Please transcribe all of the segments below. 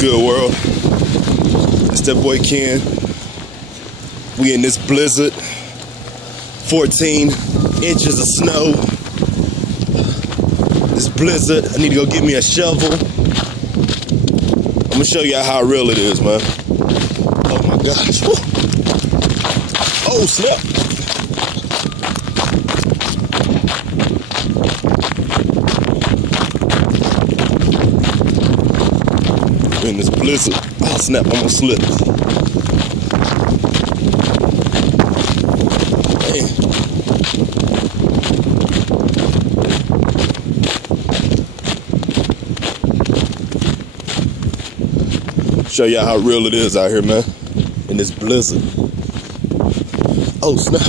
good, world? It's that boy Ken. We in this blizzard. 14 inches of snow. This blizzard. I need to go get me a shovel. I'm gonna show y'all how real it is, man. Oh my gosh. Woo. Oh snap. In this blizzard. Oh snap, I'm gonna slip. Man. Show y'all how real it is out here, man. In this blizzard. Oh snap.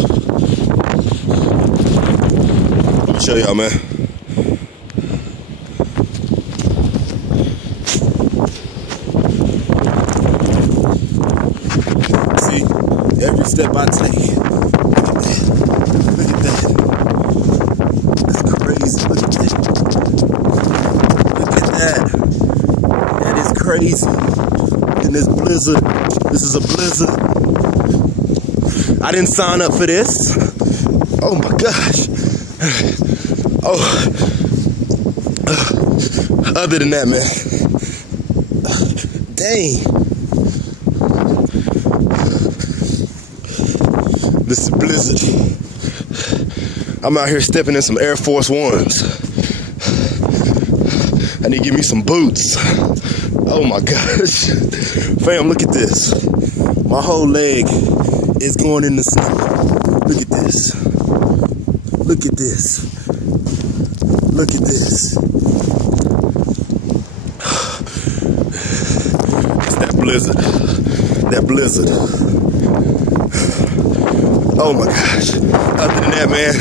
Let me show y'all, man. Every step I take, look at that, look at that, that's crazy, look at that, look at that, that is crazy, in this blizzard, this is a blizzard, I didn't sign up for this, oh my gosh, other than that, man, dang. This is blizzard. I'm out here stepping in some Air Force Ones. I need to give me some boots. Oh my gosh. Fam, look at this. My whole leg is going in the snow. Look at this. Look at this. Look at this. It's that blizzard. That blizzard. Oh my gosh. Other than that, man,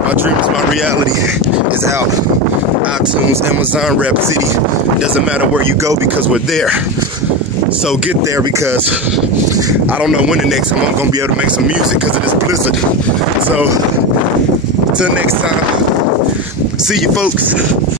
my dream is my reality. It's out. iTunes, Amazon, Rap City. Doesn't matter where you go because we're there. So get there because I don't know when the next time I'm going to be able to make some music because of this blizzard. So, till next time, see you folks.